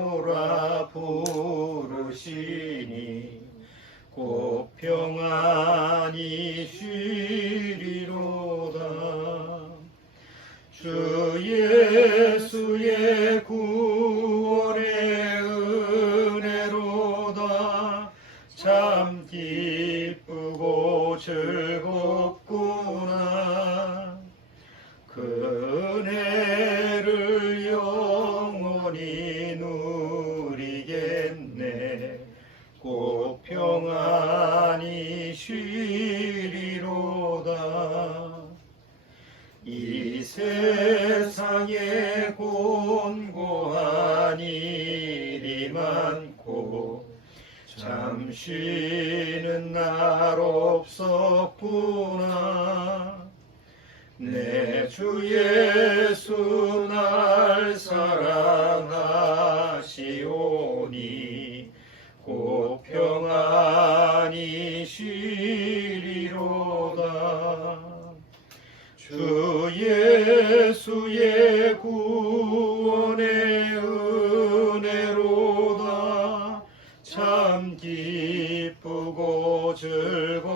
오라 부르시니 곧 평안히 쉬리로다. 주 예수의 구원의 은혜로다. 참 기쁘고 즐겁구나. 그 은혜를 영원히 누리겠네. 곧 평안히 쉬리로다. 이 세상에 곤고한 일이 많고 잠쉬는 날 없었구나. 내 주 예수 날 사랑하시오니 곧 평안히 쉬리로다. 주 예수의 구원의 은혜로다. 참 기쁘고 즐겁구나.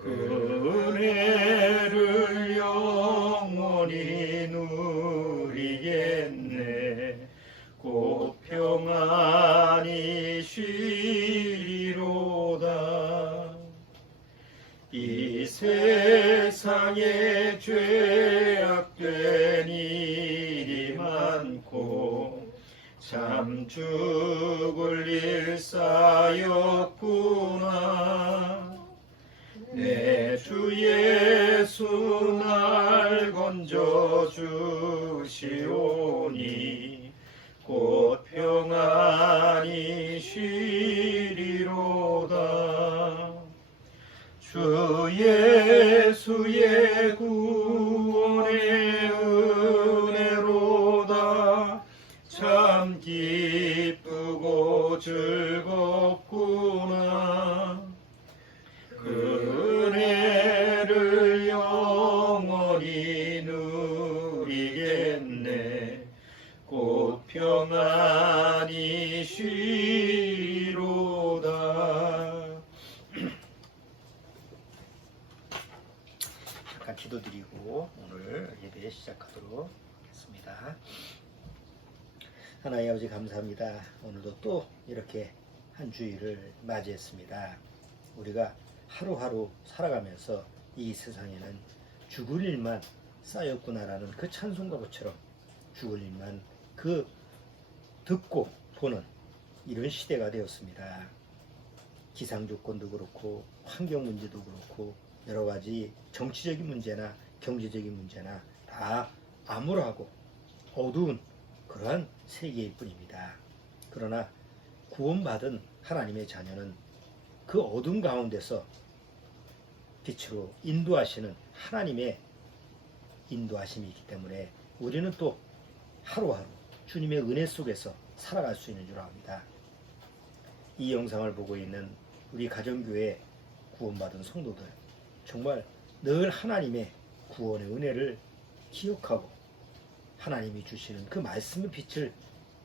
그 은혜를 영원히 누리겠네. 곧 평안히 쉬리로다. 이 세상에 죄악된 일이 많고 참 죽을 일 쌓였구나. 내 주 예수 날 건져 주시오니 곧 평안히 쉬리로다. 주 예수의 구원의 은혜로다. 참 기쁘고 즐겁구나. 그 은혜를 영원히 누리겠네. 곧 평안히 쉬리로다. 잠깐 기도드리고 오늘 예배 시작하도록 하겠습니다. 하나님 아버지 감사합니다. 오늘도 또 이렇게 한 주일을 맞이했습니다. 우리가 하루하루 살아가면서 이 세상에는 죽을 일만 쌓였구나라는 그 찬송가처럼 죽을 일만 그 듣고 보는 이런 시대가 되었습니다. 기상 조건도 그렇고 환경 문제도 그렇고 여러 가지 정치적인 문제나 경제적인 문제나 다 암울하고 어두운 그러한 세계일 뿐입니다. 그러나 구원받은 하나님의 자녀는 그 어둠 가운데서 빛으로 인도하시는 하나님의 인도하심이 있기 때문에 우리는 또 하루하루 주님의 은혜 속에서 살아갈 수 있는 줄 압니다. 이 영상을 보고 있는 우리 가정교회 구원받은 성도들, 정말 늘 하나님의 구원의 은혜를 기억하고 하나님이 주시는 그 말씀의 빛을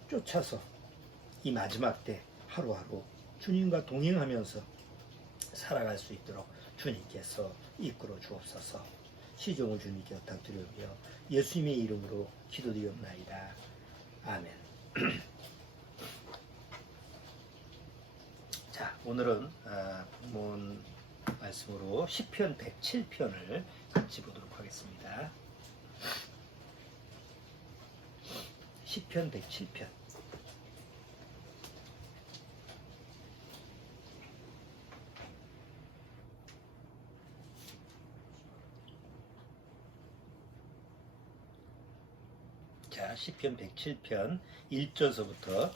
쫓아서 이 마지막 때 하루하루 주님과 동행하면서 살아갈 수 있도록 주님께서 이끌어 주옵소서. 시종을 주님께 부탁드리며 예수님의 이름으로 기도드리옵나이다. 아멘. 자, 오늘은 본문 말씀으로 시편 107편을 같이 보도록 하겠습니다. 시편 107편. 자, 시편 107편 1절서부터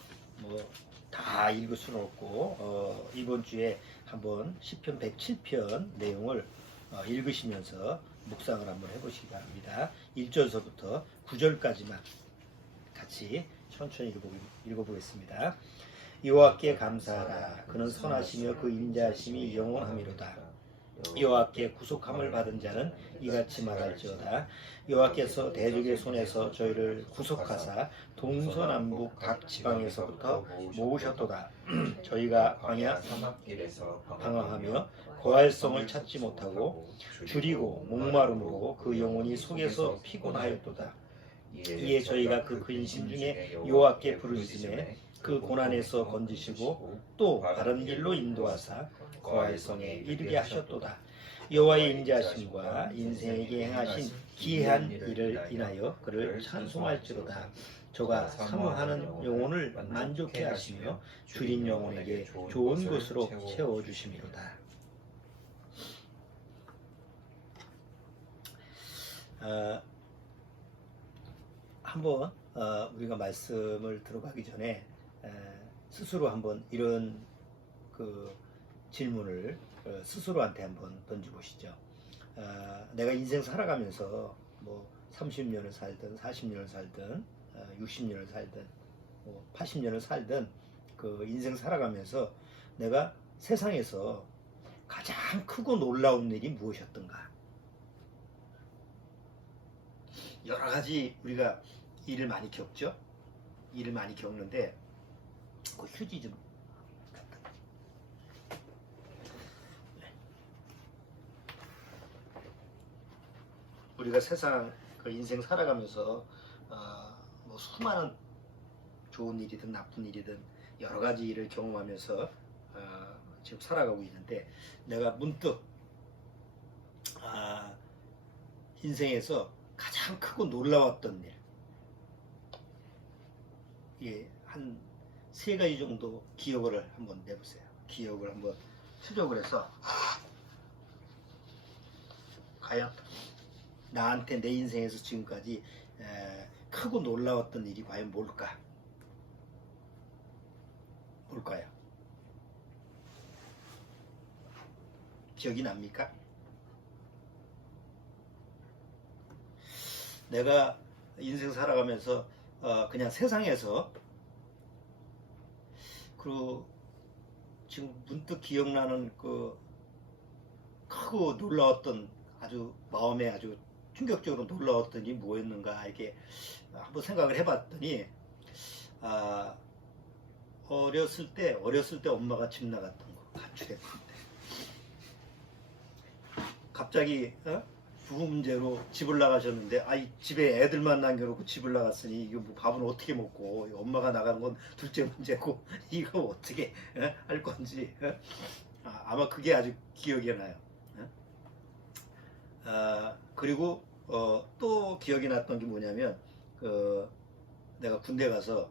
다 읽을 수는 없고 이번 주에 한번 시편 107편 내용을 읽으시면서 묵상을 한번 해보시기 바랍니다. 1절서부터 9절까지만 같이 천천히 읽어보겠습니다. 여호와께 감사하라. 그는 선하시며 그 인자하심이 영원하미로다. 여호와께 구속함을 받은 자는 이같이 말할지어다. 여호와께서 대적의 손에서 저희를 구속하사 동서남북 각 지방에서부터 모으셨도다. 저희가 광야 사막길에서 방황하며 거할성을 찾지 못하고 줄이고 목마름으로 그 영혼이 속에서 피곤하였도다. 이에 저희가 그 근심 중에 여호와께 부르짖음에 그 고난에서 건지시고 또 바른 길로 인도하사 거할성에 이르게 하셨도다. 여호와의 인자하심과 인생에게 행하신 기이한 일을 인하여 그를 찬송할지로다. 저가 사모하는 영혼을 만족해 하시며 줄인 영혼에게 좋은 것으로 채워주심이로다. 한번 우리가 말씀을 들어가기 전에 스스로 한번 이런 그 질문을 스스로한테 한번 던져보시죠. 내가 인생 살아가면서 뭐 30년을 살든 40년을 살든 60년을 살든 뭐 80년을 살든 그 인생 살아가면서 내가 세상에서 가장 크고 놀라운 일이 무엇이었던가. 여러 가지 우리가 일을 많이 겪죠. 일을 많이 겪는데 그 휴지 좀 갖다. 우리가 세상 그 인생 살아가면서 뭐 수많은 좋은 일이든 나쁜 일이든 여러 가지 일을 경험하면서 지금 살아가고 있는데 내가 문득 인생에서 가장 크고 놀라웠던 일, 예, 한 3가지 정도 기억을 한번 내보세요. 기억을 한번 추적을 해서 과연 나한테 내 인생에서 지금까지 크고 놀라웠던 일이 과연 뭘까? 뭘까요? 기억이 납니까? 내가 인생 살아가면서 그냥 세상에서 그리고 지금 문득 기억나는 그 크고 놀라웠던 아주 마음에 아주 충격적으로 놀라웠던 일이 뭐였는가 이렇게 한번 생각을 해봤더니 어렸을 때 엄마가 집 나갔던 거 가출했는데 갑자기 부부 문제로 집을 나가셨는데 이 집에 애들만 남겨놓고 집을 나갔으니 이거 뭐 밥은 어떻게 먹고 엄마가 나간 건 둘째 문제고 이거 어떻게 할 건지 아마 그게 아주 기억이 나요. 그리고 또 기억이 났던 게 뭐냐면 내가 군대 가서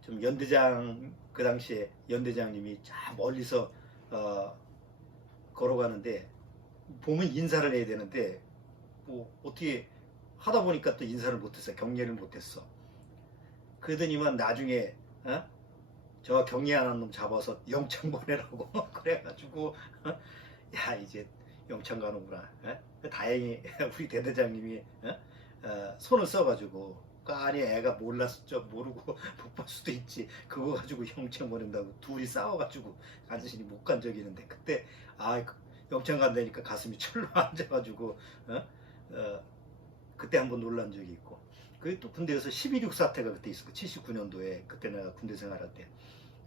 좀 연대장 그 당시에 연대장님이 저 멀리서 걸어가는데 보면 인사를 해야 되는데 뭐 어떻게 하다 보니까 또 인사를 못했어. 경례를 못했어. 그러더니만 나중에 저 경례 안 한 놈 잡아서 영창 보내라고 그래가지고 야 이제 영창 가는구나. 다행히 우리 대대장님이 손을 써가지고 아니 애가 몰랐죠. 모르고 못 볼 수도 있지. 그거 가지고 영창 보낸다고 둘이 싸워가지고 간신히 못 간 적이 있는데 그때 영창 간다니까 가슴이 철로 앉아가지고 그때 한번 놀란 적이 있고 그 또 군대에서 12.6 사태가 그때 있었고 79년도에 그때 내가 군대 생활할 때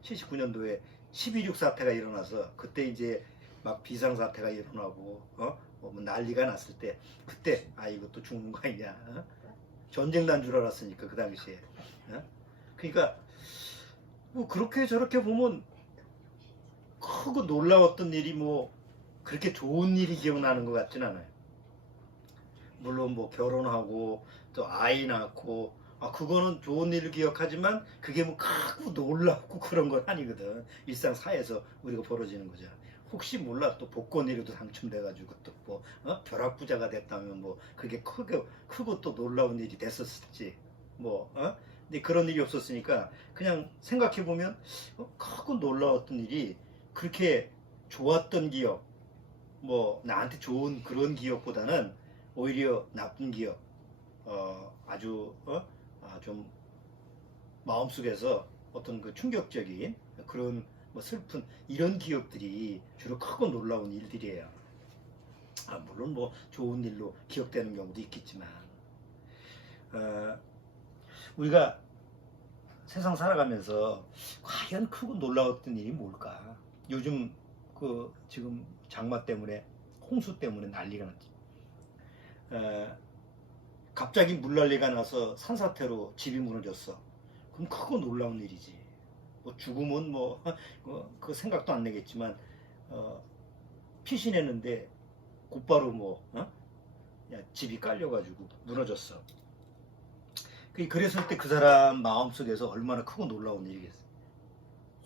79년도에 12.6 사태가 일어나서 그때 이제 막 비상사태가 일어나고 뭐 난리가 났을 때 그때 이것도 죽는 거 아니냐 전쟁 난 줄 알았으니까 그 당시에 그러니까 뭐 그렇게 저렇게 보면 크고 놀라웠던 일이 뭐 그렇게 좋은 일이 기억나는 것 같진 않아요. 물론 뭐 결혼하고 또 아이 낳고 그거는 좋은 일을 기억하지만 그게 뭐 크고 놀랍고 그런 건 아니거든. 일상사에서 우리가 벌어지는 거죠. 혹시 몰라 또 복권이라도 당첨돼가지고 또 뭐 벼락부자가 됐다면 뭐 그게 크고 또 놀라운 일이 됐었을지 뭐 근데 그런 일이 없었으니까 그냥 생각해 보면 크고 놀라웠던 일이 그렇게 좋았던 기억 뭐 나한테 좋은 그런 기억보다는 오히려 나쁜 기억 아주 좀 마음속에서 어떤 그 충격적인 그런 뭐 슬픈 이런 기억들이 주로 크고 놀라운 일들이에요. 물론 뭐 좋은 일로 기억되는 경우도 있겠지만 우리가 세상 살아가면서 과연 크고 놀라웠던 일이 뭘까? 요즘 지금 장마 때문에 홍수 때문에 난리가 났지. 갑자기 물난리가 나서 산사태로 집이 무너졌어. 그럼 크고 놀라운 일이지. 뭐 죽으면 그 생각도 안 내겠지만 피신했는데 곧바로 집이 깔려가지고 무너졌어. 그랬을 때 그 사람 마음속에서 얼마나 크고 놀라운 일이겠어.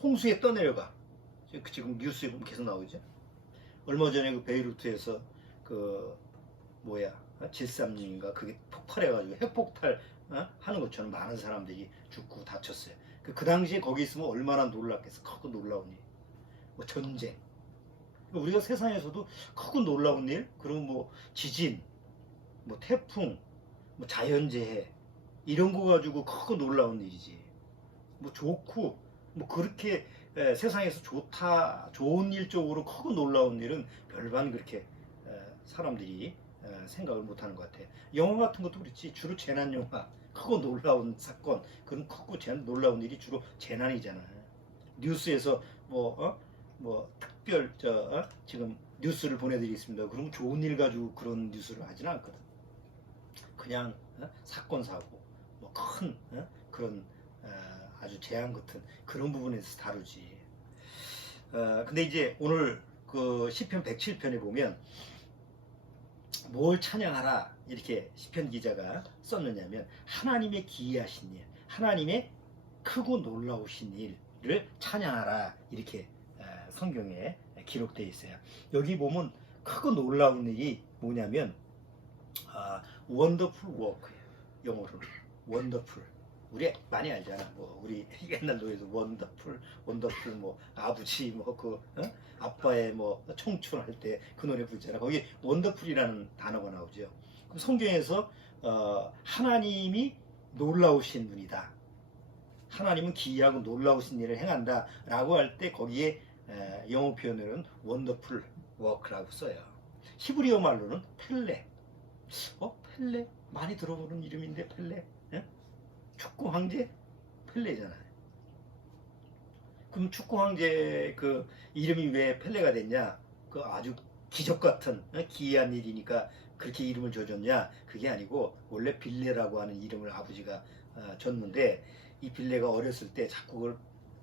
홍수에 떠내려가. 지금 뉴스에 보면 계속 나오죠. 얼마 전에 그 베이루트에서 G3인가 그게 폭발해가지고 핵폭발 하는 것처럼 많은 사람들이 죽고 다쳤어요. 그 당시에 거기 있으면 얼마나 놀랐겠어. 크고 놀라운 일. 뭐 전쟁. 우리가 세상에서도 크고 놀라운 일, 그리고 지진, 태풍, 자연재해 이런 거 가지고 크고 놀라운 일이지. 좋고 그렇게 세상에서 좋은 일 쪽으로 크고 놀라운 일은 별반 그렇게 사람들이 생각을 못하는 것 같아요. 영화 같은 것도 그렇지. 주로 재난 영화, 크고 놀라운 사건, 그런 크고 놀라운 일이 주로 재난이잖아. 뉴스에서 특별 지금 뉴스를 보내드리겠습니다. 그러면 좋은 일 가지고 그런 뉴스를 하지는 않거든. 그냥 사건 사고 큰 그런 아주 재앙 같은 그런 부분에서 다루지. 근데 이제 오늘 그 시편 107편에 보면 뭘 찬양하라 이렇게 시편 기자가 썼느냐면 하나님의 기이하신 일, 하나님의 크고 놀라우신 일을 찬양하라 이렇게 성경에 기록되어 있어요. 여기 보면 크고 놀라운 일이 뭐냐면 원더풀 워크예요. 영어로 원더풀. 우리 많이 알잖아. 우리 옛날 노래에서 원더풀 아버지 아빠의 청춘할 때 그 노래 부르잖아. 거기 원더풀이라는 단어가 나오죠. 그럼 성경에서 하나님이 놀라우신 분이다. 하나님은 기이하고 놀라우신 일을 행한다라고 할 때 거기에 영어 표현으로는 원더풀 워크라고 써요. 히브리어 말로는 펠레. 펠레? 많이 들어보는 이름인데 펠레? 축구 황제 펠레잖아요. 그럼 축구 황제 그 이름이 왜 펠레가 됐냐? 그 아주 기적 같은 기이한 일이니까 그렇게 이름을 줘줬냐? 그게 아니고 원래 빌레라고 하는 이름을 아버지가 줬는데 이 빌레가 어렸을 때 자꾸 그걸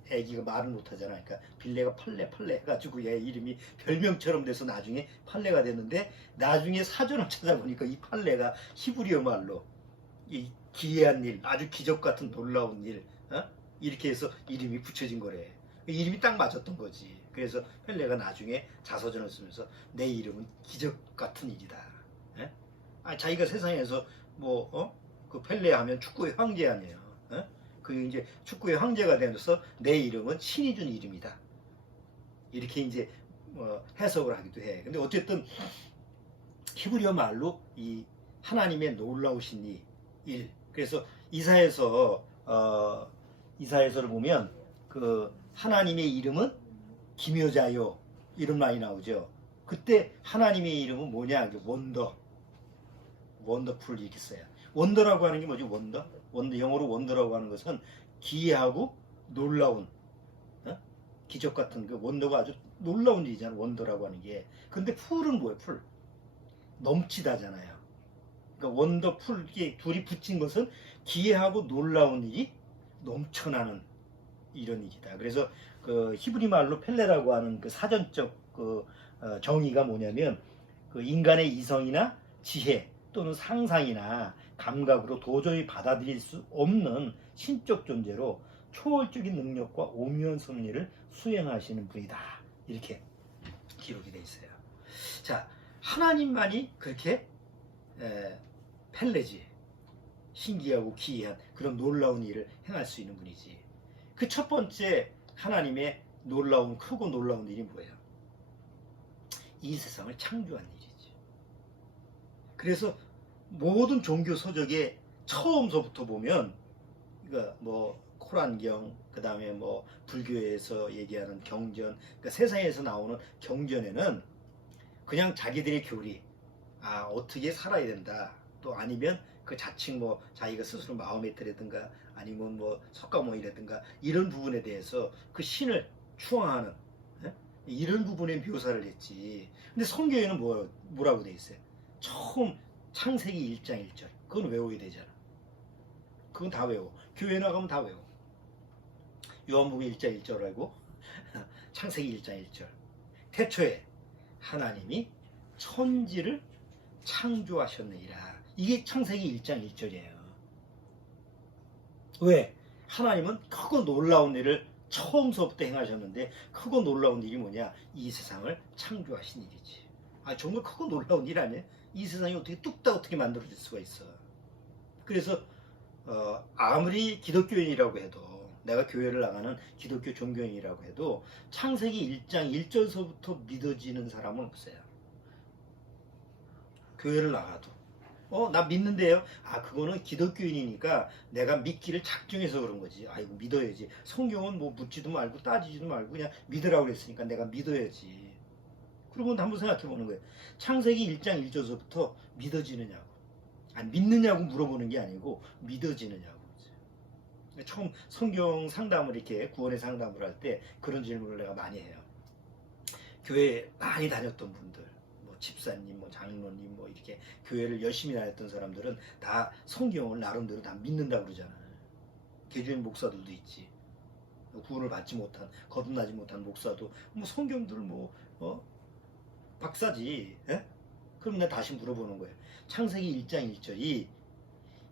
애기가 말을 못하잖아. 그러니까 빌레가 팔레 해가지고 얘 이름이 별명처럼 돼서 나중에 팔레가 됐는데 나중에 사전을 찾아보니까 이 팔레가 히브리어 말로 이 기이한 일, 아주 기적 같은 놀라운 일 이렇게 해서 이름이 붙여진 거래. 이름이 딱 맞았던 거지. 그래서 펠레가 나중에 자서전을 쓰면서 내 이름은 기적 같은 일이다. 자기가 세상에서 그 펠레 하면 축구의 황제 아니에요. 그 이제 축구의 황제가 되면서 내 이름은 신이 준 이름이다. 이렇게 이제 해석을 하기도 해. 근데 어쨌든 히브리어 말로 이 하나님의 놀라우신 일. 그래서 이사야서를 보면 그 하나님의 이름은 기묘자요 이런 말이 나오죠. 그때 하나님의 이름은 뭐냐? 원더풀 이렇게 써요. 원더라고 하는 게 뭐지? 원더 영어로 원더라고 하는 것은 기이하고 놀라운 기적 같은 그 원더가 아주 놀라운 일이잖아. 원더라고 하는 게. 근데 풀은 뭐예요? 풀 넘치다잖아요. 그러니까 원더풀 이게 둘이 붙인 것은 기이하고 놀라운 일이 넘쳐나는 이런 일이다. 그래서 그 히브리 말로 펠레라고 하는 그 사전적 정의가 뭐냐면 그 인간의 이성이나 지혜 또는 상상이나 감각으로 도저히 받아들일 수 없는 신적 존재로 초월적인 능력과 오묘한 섭리를 수행하시는 분이다. 이렇게 기록이 되어 있어요. 자, 하나님만이 그렇게 펠레지. 신기하고 기이한 그런 놀라운 일을 행할 수 있는 분이지. 그 첫 번째 하나님의 크고 놀라운 일이 뭐예요? 이 세상을 창조한 일이지. 그래서 모든 종교 서적에 처음서부터 보면 그러니까 코란경, 그 다음에 뭐 불교에서 얘기하는 경전, 그러니까 세상에서 나오는 경전에는 그냥 자기들의 교리, 어떻게 살아야 된다, 또 아니면 그 자칭 뭐 자기가 스스로 마호메트라든가 아니면 뭐 석가모니라든가 이런 부분에 대해서 그 신을 추앙하는, 예? 이런 부분의 묘사를 했지. 근데 성경에는 뭐라고 돼 있어요? 처음 창세기 1장 1절 그건 외워야 되잖아. 그건 다 외워. 교회 나가면 다 외워. 요한복음 1장 1절 알고 창세기 1장 1절 태초에 하나님이 천지를 창조하셨느니라. 이게 창세기 1장 1절이에요. 왜? 하나님은 크고 놀라운 일을 처음서부터 행하셨는데 크고 놀라운 일이 뭐냐? 이 세상을 창조하신 일이지. 정말 크고 놀라운 일 아니에요? 이 세상이 어떻게 뚝딱 어떻게 만들어질 수가 있어. 그래서 아무리 기독교인이라고 해도, 내가 교회를 나가는 기독교 종교인이라고 해도 창세기 1장 1절서부터 믿어지는 사람은 없어요. 교회를 나가도 나 믿는데요. 그거는 기독교인이니까 내가 믿기를 작정해서 그런 거지. 이거 믿어야지. 성경은 뭐 묻지도 말고 따지지도 말고 그냥 믿으라고 그랬으니까 내가 믿어야지. 그러면 한번 생각해 보는 거예요. 창세기 1장 1절서부터 믿어지느냐고. 믿느냐고 물어보는 게 아니고 믿어지느냐고. 처음 성경 상담을 이렇게 구원의 상담을 할 때 그런 질문을 내가 많이 해요. 교회 많이 다녔던 분들, 뭐 집사님, 뭐 장로님, 뭐 이렇게 교회를 열심히 다녔던 사람들은 다 성경을 나름대로 다 믿는다고 그러잖아요. 개주인 목사들도 있지. 구원을 받지 못한, 거듭나지 못한 목사도 뭐 성경들 박사지. 예? 그럼 내가 다시 물어보는 거예요. 창세기 1장 1절이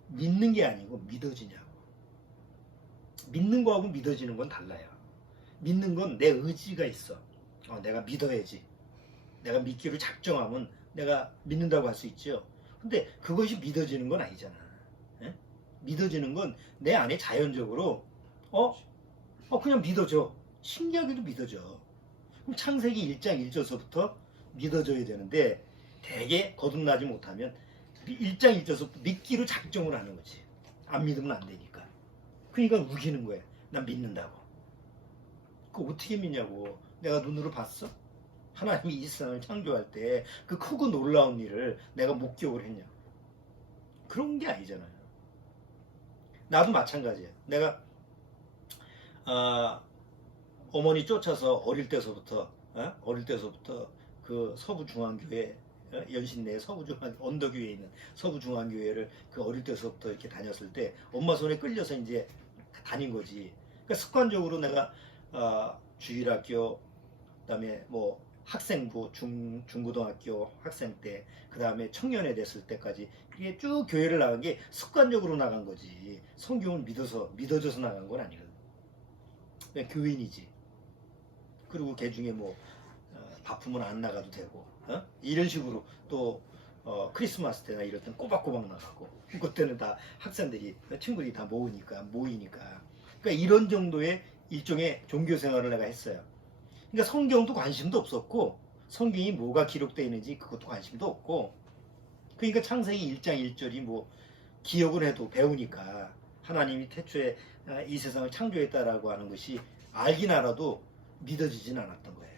믿는 게 아니고 믿어지냐고. 믿는 거하고 믿어지는 건 달라요. 믿는 건 내 의지가 있어. 내가 믿어야지. 내가 믿기로 작정하면 내가 믿는다고 할 수 있죠. 근데 그것이 믿어지는 건 아니잖아. 예? 믿어지는 건 내 안에 자연적으로 그냥 믿어져. 신기하게도 믿어져. 그럼 창세기 1장 1절서부터 믿어져야 되는데 대개 거듭나지 못하면 1장 1절서부터 믿기로 작정을 하는 거지. 안 믿으면 안 되니까. 그러니까 우기는 거야. 난 믿는다고. 그거 어떻게 믿냐고. 내가 눈으로 봤어? 하나님이 이 세상을 창조할 때 그 크고 놀라운 일을 내가 목격을 했냐. 그런 게 아니잖아요. 나도 마찬가지야. 내가 어머니 쫓아서 어릴 때서부터 그 서부중앙교회, 연신내 서부중앙 언덕 위에 있는 서부중앙교회를 그 어릴 때서부터 이렇게 다녔을 때 엄마 손에 끌려서 이제 다닌 거지. 그러니까 습관적으로 내가 주일학교, 그다음에 뭐 학생부, 중고등학교 학생 때, 그 다음에 청년회 됐을 때까지 그게 쭉 교회를 나간 게 습관적으로 나간 거지. 성경을 믿어져서 나간 건 아니거든. 그냥 교인이지. 그리고 개 중에 뭐 바쁘면 안 나가도 되고, 이런 식으로 또 크리스마스 때나 이럴 땐 꼬박꼬박 나가고, 그때는 다 학생들이 친구들이 다 모이니까. 그러니까 이런 정도의 일종의 종교 생활을 내가 했어요. 그러니까 성경도 관심도 없었고, 성경이 뭐가 기록되어 있는지 그것도 관심도 없고, 그러니까 창세기 1장 1절이 뭐 기억을 해도 배우니까 하나님이 태초에 이 세상을 창조했다라고 하는 것이 알긴 알아도 믿어지진 않았던 거예요.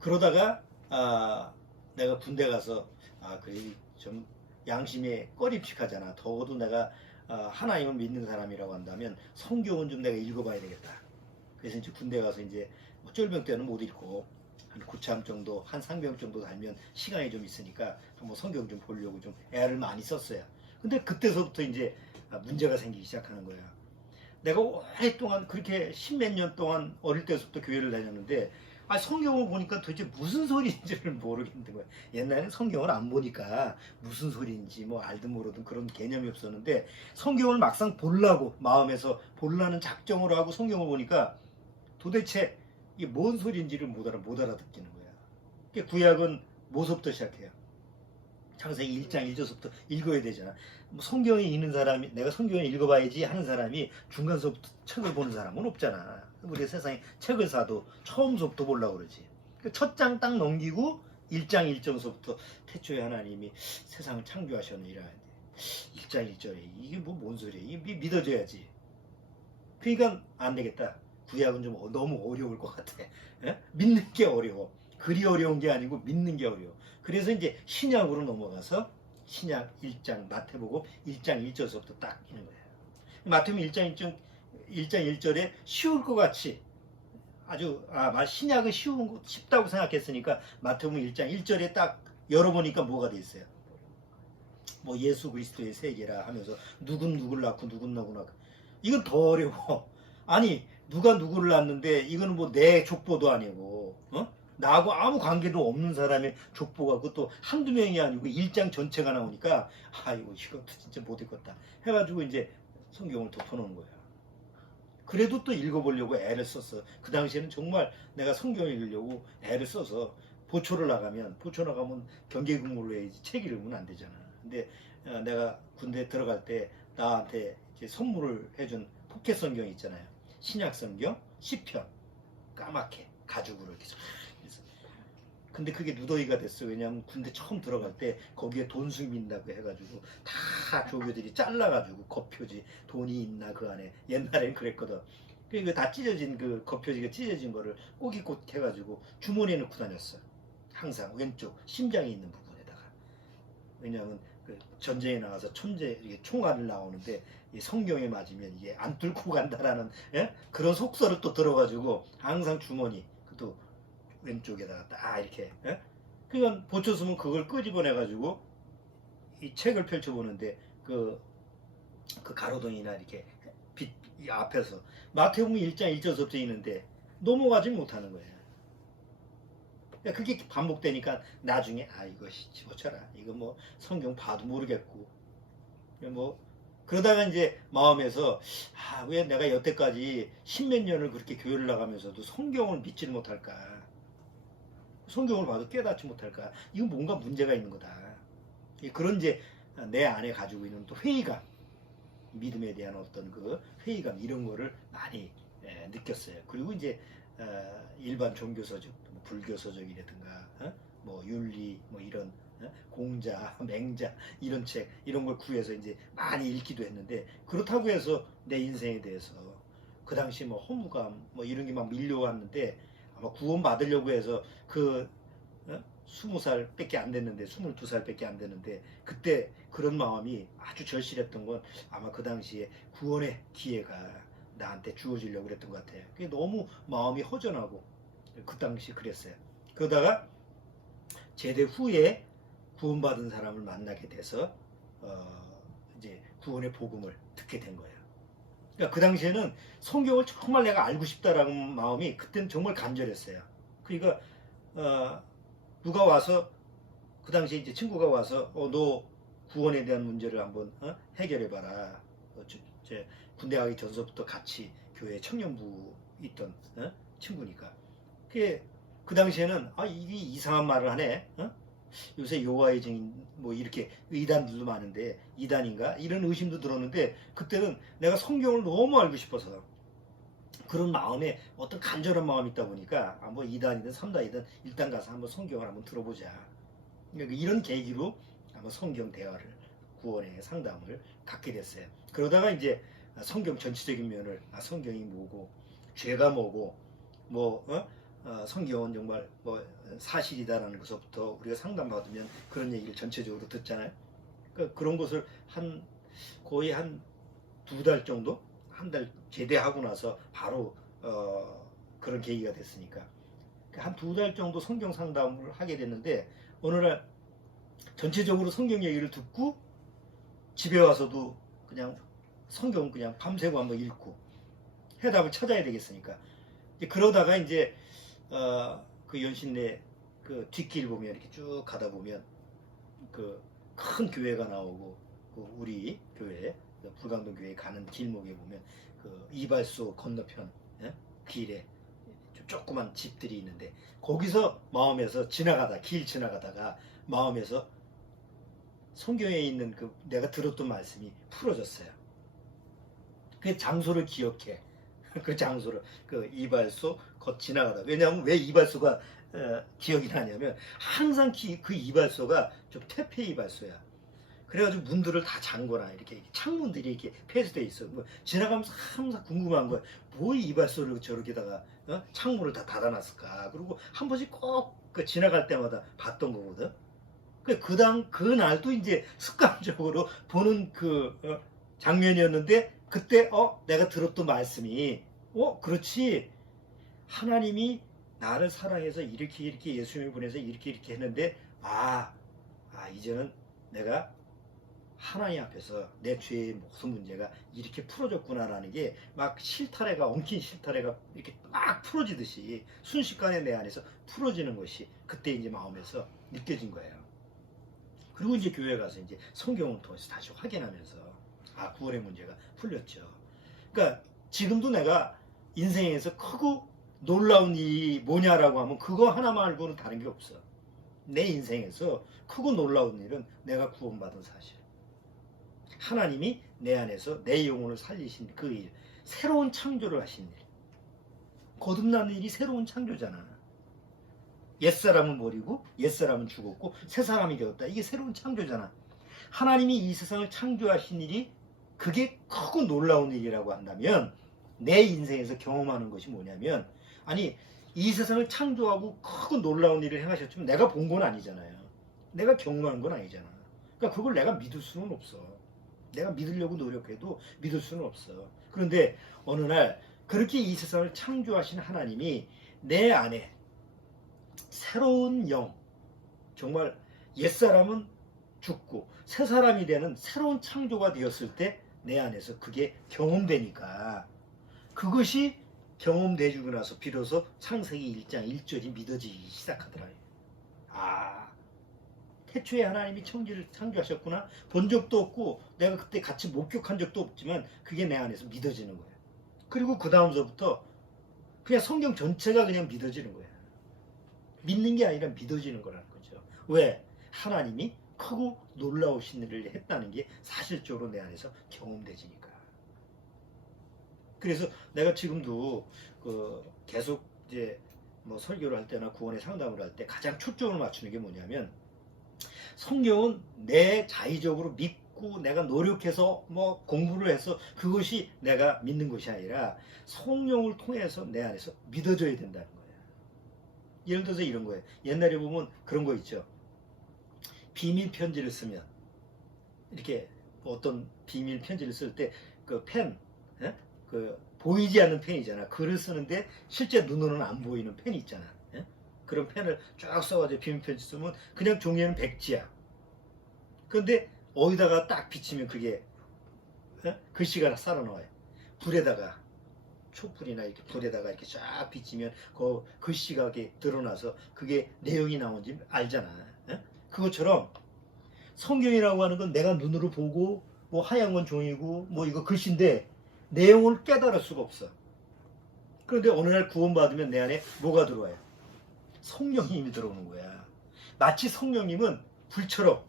그러다가 내가 군대 가서 그래 좀 양심에 꺼림칙하잖아. 더워도 내가 하나님을 믿는 사람이라고 한다면 성경은 좀 내가 읽어봐야 되겠다. 그래서 이제 군대 가서 이제 뭐 쫄병 때는 못 읽고 한 구참 정도, 한 상병 정도 달면 시간이 좀 있으니까 한번 성경 좀 보려고 좀 애를 많이 썼어요. 근데 그때서부터 이제 문제가 생기기 시작하는 거야. 내가 오랫동안 그렇게 십몇 년 동안 어릴 때부터 교회를 다녔는데 성경을 보니까 도대체 무슨 소리인지를 모르겠는 거야. 옛날에는 성경을 안 보니까 무슨 소리인지 뭐 알든 모르든 그런 개념이 없었는데 성경을 막상 보려고 마음에서 보려는 작정을 하고 성경을 보니까 도대체 이게 뭔 소리인지를 못 알아듣기는 거야. 구약은 뭐서부터 시작해요? 창세기 1장 1절부터 읽어야 되잖아. 뭐 성경에 있는 사람이 내가 성경을 읽어봐야지 하는 사람이 중간서부터 책을 보는 사람은 없잖아. 우리 세상에 책을 사도 처음서부터 보려고 그러지. 첫 장 딱 넘기고 1장 1절서부터 태초에 하나님이 세상을 창조하셨느니라. 1장 1절에 이게 뭐 뭔 소리야? 이게 믿어줘야지. 그러니까 안 되겠다. 구약은 좀 너무 어려울 것 같아. 예? 믿는 게 어려워. 글이 어려운 게 아니고 믿는 게 어려워. 그래서 이제 신약으로 넘어가서 신약 1장 마태복음 1장 1절서부터 딱 있는 거예요. 마태복음 1장 1절에 쉬울 것 같이 아주 신약은 쉽다고 생각했으니까 마태복음 1장 1절에 딱 열어보니까 뭐가 돼 있어요. 뭐 예수 그리스도의 세계라 하면서 누군 누구를 낳고 누군 누구를 낳고 이건 더 어려워. 아니 누가 누구를 낳는데 이거는 뭐 내 족보도 아니고 나하고 아무 관계도 없는 사람의 족보가 그것도 한두 명이 아니고 1장 전체가 나오니까 이것도 진짜 못 읽겠다 해가지고 이제 성경을 덮어놓은 거야. 그래도 또 읽어보려고 애를 썼어. 그 당시에는 정말 내가 성경을 읽으려고 애를 써서 포초 나가면 경계 근무를 해야지 책 읽으면 안 되잖아. 근데 내가 군대 들어갈 때 나한테 이제 선물을 해준 포켓 성경 있잖아요. 신약 성경 10편 까맣게 가죽으로 이렇게 해서. 근데 그게 누더기가 됐어. 왜냐하면 군대 처음 들어갈 때 거기에 돈수 민다고 해가지고 다 조교들이 잘라가지고 겉표지 돈이 있나 그 안에 옛날엔 그랬거든. 그 다 찢어진 그 겉표지가 찢어진 거를 꼬깃꼬깃 해가지고 주머니에 넣고 다녔어. 항상 왼쪽 심장이 있는 부분에다가. 왜냐하면 그 전쟁에 나가서 이게 총알을 나오는데 이 성경에 맞으면 이게 안 뚫고 간다라는 그런 속설을 또 들어가지고 항상 주머니 또 왼쪽에다가 딱 이렇게 그러니까 보초 쓰면 그걸 끄집어내가지고 이 책을 펼쳐보는데 그 가로등이나 이렇게 이 앞에서 마태복음 1장 1절서부터 있는데 넘어가지 못하는 거예요. 그게 반복되니까 나중에 이거 집어쳐라. 이거 뭐 성경 봐도 모르겠고 뭐 그러다가 이제 마음에서 왜 내가 여태까지 십몇 년을 그렇게 교회를 나가면서도 성경을 믿지를 못할까? 성경을 봐도 깨닫지 못할까? 이건 뭔가 문제가 있는 거다. 그런 이제 내 안에 가지고 있는 또 회의감, 믿음에 대한 어떤 그 회의감 이런 거를 많이 느꼈어요. 그리고 이제 일반 종교서적, 불교서적이라든가 뭐 윤리 뭐 이런 공자, 맹자 이런 책 이런 걸 구해서 이제 많이 읽기도 했는데 그렇다고 해서 내 인생에 대해서 그 당시 뭐 허무감 뭐 이런 게 막 밀려왔는데 아마 구원 받으려고 해서 그 20살밖에 안 됐는데 22살밖에 안 됐는데 그때 그런 마음이 아주 절실했던 건 아마 그 당시에 구원의 기회가 나한테 주어지려고 그랬던 것 같아요. 그게 너무 마음이 허전하고 그 당시 그랬어요. 그러다가 제대 후에 구원받은 사람을 만나게 돼서 이제 구원의 복음을 듣게 된 거예요. 그러니까 그 당시에는 성경을 정말 내가 알고 싶다라는 마음이 그때는 정말 간절했어요. 그러니까 누가 와서 그 당시에 이제 친구가 와서 너 구원에 대한 문제를 한번 해결해봐라. 제 군대 가기 전서부터 같이 교회 청년부 있던 친구니까. 그 당시에는 이게 이상한 말을 하네. 요새 여호와의 증인 뭐 이렇게 이단들도 많은데 이단인가 이런 의심도 들었는데 그때는 내가 성경을 너무 알고 싶어서 그런 마음에 어떤 간절한 마음이 있다 보니까 뭐 2단이든 3단이든 일단 가서 한번 성경을 한번 들어보자. 그러니까 이런 계기로 한번 성경 대화를 구원의 상담을 갖게 됐어요. 그러다가 이제 성경 전체적인 면을 성경이 뭐고 죄가 뭐고 뭐 성경은 정말 뭐 사실이다라는 것부터 우리가 상담받으면 그런 얘기를 전체적으로 듣잖아요. 그러니까 그런 것을 거의 한 2달 정도 한 달 제대하고 나서 바로 그런 계기가 됐으니까 한 2달 정도 성경 상담을 하게 됐는데 어느 날 전체적으로 성경 얘기를 듣고 집에 와서도 그냥 성경 그냥 밤새고 한번 읽고 해답을 찾아야 되겠으니까 그러다가 이제 그 연신내 그 뒷길 보면 이렇게 쭉 가다 보면 그 큰 교회가 나오고 그 우리 교회 불광동 교회 가는 길목에 보면 그 이발소 건너편 길에 조그만 집들이 있는데 거기서 마음에서 길 지나가다가 마음에서 성경에 있는 그 내가 들었던 말씀이 풀어졌어요. 그 장소를 기억해. 그 장소를 그 이발소 걷 지나가다. 왜냐하면 왜 이발소가 기억이 나냐면 항상 그 이발소가 좀 퇴폐 이발소야. 그래가지고 문들을 다 잠거나 이렇게 창문들이 이렇게 폐쇄돼 있어. 뭐 지나가면서 항상 궁금한 거야. 뭐 이발소를 저렇게다가 창문을 다 닫아놨을까. 그리고 한 번씩 꼭 그 지나갈 때마다 봤던 거거든. 그 날도 이제 습관적으로 보는 장면이었는데 그때 내가 들었던 말씀이 그렇지. 하나님이 나를 사랑해서 이렇게 예수님을 보내서 이렇게 했는데 이제는 내가 하나님 앞에서 내 죄의 모든 문제가 이렇게 풀어졌구나라는 게 막 엉킨 실타래가 이렇게 막 풀어지듯이 순식간에 내 안에서 풀어지는 것이 그때 이제 마음에서 느껴진 거예요. 그리고 이제 교회 가서 이제 성경을 통해서 다시 확인하면서 구원의 문제가 풀렸죠. 그러니까 지금도 내가 인생에서 크고 놀라운 일이 뭐냐라고 하면 그거 하나 말고는 다른 게 없어. 내 인생에서 크고 놀라운 일은 내가 구원받은 사실. 하나님이 내 안에서 내 영혼을 살리신 그 일, 새로운 창조를 하신 일. 거듭나는 일이 새로운 창조잖아. 옛사람은 버리고 옛사람은 죽었고 새사람이 되었다. 이게 새로운 창조잖아. 하나님이 이 세상을 창조하신 일이 그게 크고 놀라운 일이라고 한다면 내 인생에서 경험하는 것이 뭐냐면 이 세상을 창조하고 크고 놀라운 일을 행하셨지만 내가 본 건 아니잖아요. 내가 경험한 건 아니잖아. 그러니까 그걸 내가 믿을 수는 없어. 내가 믿으려고 노력해도 믿을 수는 없어. 그런데 어느 날 그렇게 이 세상을 창조하신 하나님이 내 안에 새로운 영, 정말 옛사람은 죽고 새사람이 되는 새로운 창조가 되었을 때 내 안에서 그게 경험되니까 그것이 경험되고 나서 비로소 창세기 1장 1절이 믿어지기 시작하더라고요. 태초에 하나님이 천지를 창조하셨구나. 본 적도 없고 내가 그때 같이 목격한 적도 없지만 그게 내 안에서 믿어지는 거예요. 그리고 그 다음서부터 그냥 성경 전체가 그냥 믿어지는 거예요. 믿는 게 아니라 믿어지는 거라는 거죠. 왜? 하나님이 크고 놀라우신 일을 했다는 게 사실적으로 내 안에서 경험되지니까. 그래서 내가 지금도 계속 이제 뭐 설교를 할 때나 구원의 상담을 할 때 가장 초점을 맞추는 게 뭐냐면 성경은 내 자의적으로 믿고 내가 노력해서 뭐 공부를 해서 그것이 내가 믿는 것이 아니라 성령을 통해서 내 안에서 믿어져야 된다는 거예요. 예를 들어서 이런 거예요. 옛날에 보면 그런 거 있죠. 비밀 편지를 쓰면 이렇게 어떤 비밀 편지를 쓸 때 그 펜, 보이지 않는 펜이잖아. 글을 쓰는데 실제 눈으로는 안 보이는 펜이 있잖아. 그런 펜을 쫙 써가지고 비밀 편지 쓰면 그냥 종이에는 백지야. 그런데 어디다가 딱 비치면 그게 글씨가 살아나와요. 불에다가 촛불이나 이렇게 불에다가 이렇게 쫙 비치면 그 글씨가 이렇게 드러나서 그게 내용이 나온지 알잖아. 그것처럼 성경이라고 하는 건 내가 눈으로 보고 뭐 하얀 건 종이고 뭐 이거 글씨인데 내용을 깨달을 수가 없어. 그런데 어느 날 구원받으면 내 안에 뭐가 들어와요? 성령님이 들어오는 거야. 마치 성령님은 불처럼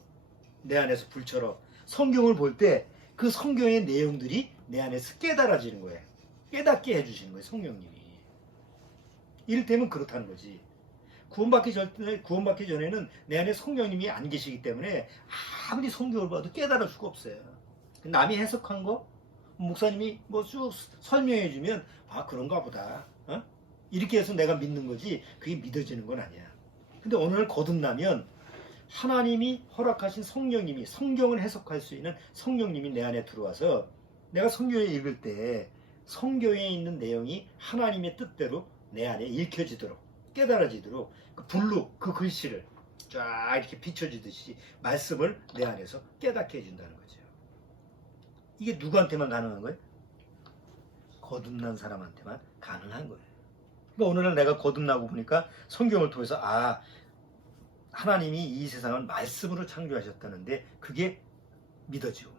내 안에서 불처럼 성경을 볼 때 그 성경의 내용들이 내 안에서 깨달아지는 거예요. 깨닫게 해주시는 거예요. 성령님이. 이를테면 그렇다는 거지. 구원받기 전에는 내 안에 성령님이 안 계시기 때문에 아무리 성경을 봐도 깨달을 수가 없어요. 남이 해석한 거 목사님이 뭐 쭉 설명해 주면 그런가 보다. 이렇게 해서 내가 믿는 거지 그게 믿어지는 건 아니야. 근데 어느 날 거듭나면 하나님이 허락하신 성령님이 성경을 해석할 수 있는 성령님이 내 안에 들어와서 내가 성경을 읽을 때 성경에 있는 내용이 하나님의 뜻대로 내 안에 읽혀지도록 깨달아지도록 그 불로 그 글씨를 쫙 이렇게 비춰지듯이 말씀을 내 안에서 깨닫게 해준다는 거죠. 이게 누구한테만 가능한 거예요? 거듭난 사람한테만 가능한 거예요. 그러니까 오늘날 내가 거듭나고 보니까 성경을 통해서 하나님이 이 세상을 말씀으로 창조하셨다는데 그게 믿어지고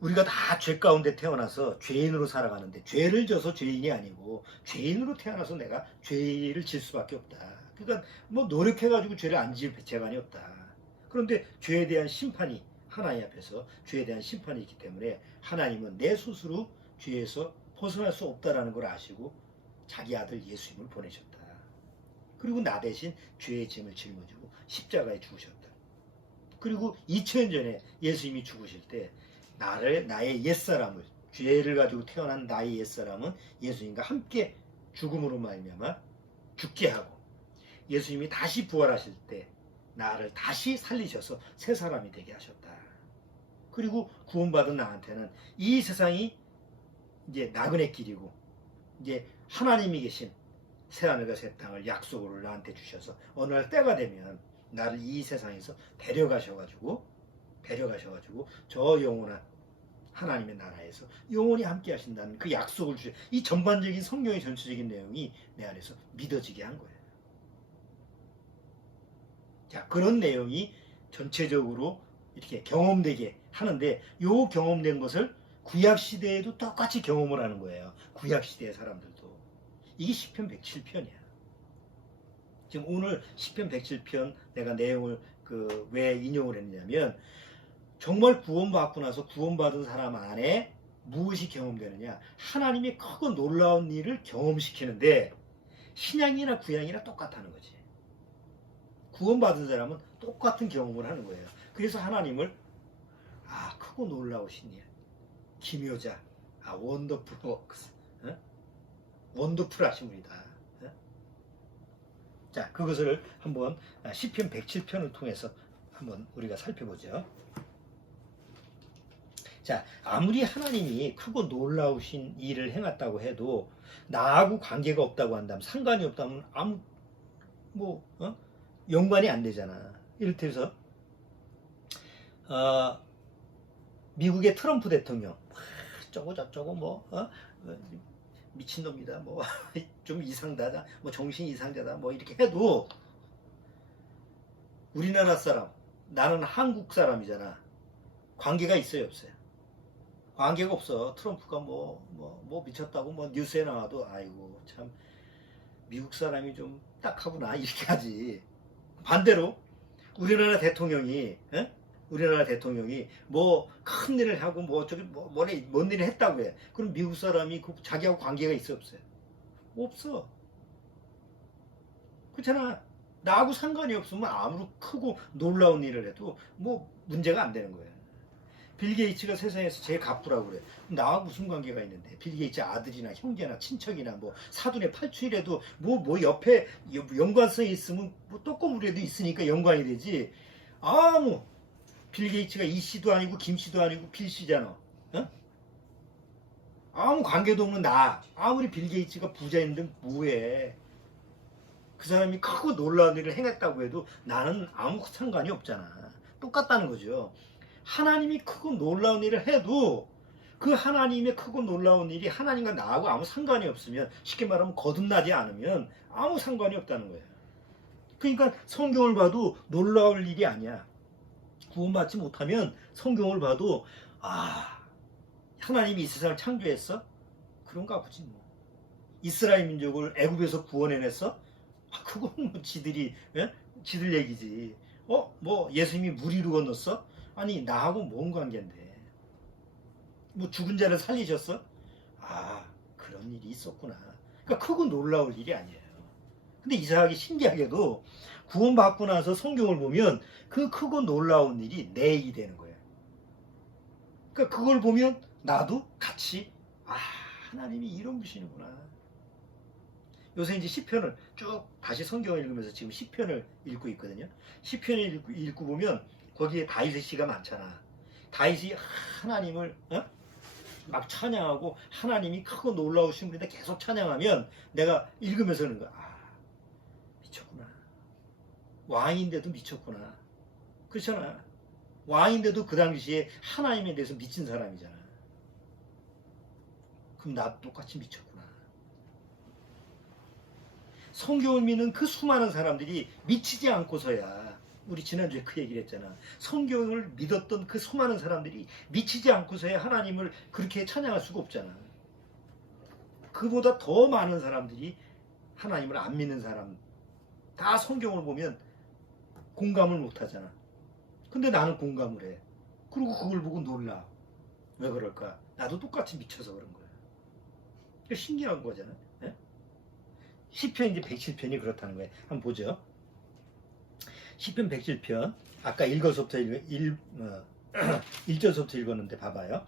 우리가 다 죄 가운데 태어나서 죄인으로 살아가는데 죄를 져서 죄인이 아니고 죄인으로 태어나서 내가 죄를 질 수밖에 없다. 그러니까 뭐 노력해가지고 죄를 안 지을 재간이 없다. 그런데 죄에 대한 심판이 하나님 앞에서 죄에 대한 심판이 있기 때문에 하나님은 내 스스로 죄에서 벗어날 수 없다라는 걸 아시고 자기 아들 예수님을 보내셨다. 그리고 나 대신 죄의 짐을 짊어지고 십자가에 죽으셨다. 그리고 2000년 전에 예수님이 죽으실 때 나의 옛사람을, 죄를 가지고 태어난 나의 옛사람은 예수님과 함께 죽음으로 말미암아 죽게 하고, 예수님이 다시 부활하실 때 나를 다시 살리셔서 새 사람이 되게 하셨다. 그리고 구원받은 나한테는 이 세상이 이제 나그네 길이고, 이제 하나님이 계신 새하늘과 새 땅을 약속으로 나한테 주셔서 어느 날 때가 되면 나를 이 세상에서 데려가셔가지고 저 영원한 하나님의 나라에서 영원히 함께 하신다는 그 약속을 주셔. 이 전반적인 성경의 전체적인 내용이 내 안에서 믿어지게 한 거예요. 자, 그런 내용이 전체적으로 이렇게 경험되게 하는데, 요 경험된 것을 구약 시대에도 똑같이 경험을 하는 거예요. 구약 시대의 사람들도. 이게 시편 107편이야. 지금 오늘 시편 107편 내가 내용을 왜 인용을 했냐면, 정말 구원받고 나서 구원받은 사람 안에 무엇이 경험되느냐, 하나님의 크고 놀라운 일을 경험시키는데, 신약이나 구약이나 똑같다는 거지. 구원받은 사람은 똑같은 경험을 하는 거예요. 그래서 하나님을 크고 놀라우신 일, 기묘자, 원더풀 워크스, 원더풀 하심이다. 자, 그것을 한번 시편 107편을 통해서 한번 우리가 살펴보죠. 자, 아무리 하나님이 크고 놀라우신 일을 행했다고 해도 나하고 관계가 없다고 한다면, 상관이 없다면 연관이 안 되잖아. 이를테서 미국의 트럼프 대통령 저거 저쩌고 미친놈이다, 좀 이상하다, 정신 이상자다, 이렇게 해도 우리나라 사람, 나는 한국 사람이잖아. 관계가 있어요, 없어요? 관계가 없어. 트럼프가 미쳤다고 뉴스에 나와도 아이고 참 미국 사람이 좀 딱하구나 이렇게 하지. 반대로 우리나라 대통령이 큰 일을 하고 뭔 일을 했다고 해. 그럼 미국 사람이 자기하고 관계가 있어, 없어요? 없어. 그렇잖아. 나하고 상관이 없으면 아무리 크고 놀라운 일을 해도 문제가 안 되는 거예요. 빌 게이츠가 세상에서 제일 갑부라고 그래. 나하고 무슨 관계가 있는데? 빌 게이츠 아들이나 형제나 친척이나 사돈의 팔촌이라도 옆에 연관성이 있으면 떡고물에도 있으니까 연관이 되지. 빌 게이츠가 이 씨도 아니고 김 씨도 아니고 빌 씨잖아. 아무 관계도 없는 나, 아무리 빌 게이츠가 부자인데 뭐해? 그 사람이 크고 놀라운 일을 행했다고 해도 나는 아무 상관이 없잖아. 똑같다는 거죠. 하나님이 크고 놀라운 일을 해도 그 하나님의 크고 놀라운 일이 하나님과 나하고 아무 상관이 없으면, 쉽게 말하면 거듭나지 않으면 아무 상관이 없다는 거예요. 그러니까 성경을 봐도 놀라울 일이 아니야. 구원받지 못하면 성경을 봐도 하나님이 이 세상을 창조했어? 그런가 보지 뭐. 이스라엘 민족을 애굽에서 구원해냈어? 그건 지들 얘기지. 예수님이 물 위로 건넜어? 아니, 나하고 뭔 관계인데. 죽은 자를 살리셨어? 그런 일이 있었구나. 그러니까 크고 놀라울 일이 아니에요. 근데 이상하게 신기하게도 구원받고 나서 성경을 보면 그 크고 놀라운 일이 내 일이 되는 거예요. 그러니까 그걸 보면 나도 같이 하나님이 이런 분이시구나. 요새 이제 시편을 쭉 다시 성경을 읽으면서 지금 시편을 읽고 있거든요. 시편을 읽고 보면 거기에 다윗의 시가 많잖아. 다윗이 하나님을 막 찬양하고 하나님이 크고 놀라우신 분인데 계속 찬양하면 내가 읽으면서 그러는 거야. 미쳤구나. 왕인데도 미쳤구나. 그렇잖아. 왕인데도 그 당시에 하나님에 대해서 미친 사람이잖아. 그럼 나도 똑같이 미쳤구나. 성경을 믿는 그 수많은 사람들이 미치지 않고서야, 우리 지난주에 그 얘기를 했잖아. 성경을 믿었던 그 수많은 사람들이 미치지 않고서야 하나님을 그렇게 찬양할 수가 없잖아. 그보다 더 많은 사람들이 하나님을 안 믿는 사람, 다 성경을 보면 공감을 못 하잖아. 근데 나는 공감을 해. 그리고 그걸 보고 놀라. 왜 그럴까? 나도 똑같이 미쳐서 그런 거야. 신기한 거잖아. 시편 이제 107편이 그렇다는 거예요. 한번 보죠. 시편 107편 아까 읽어서부터 1절서부터 읽었는데 봐봐요.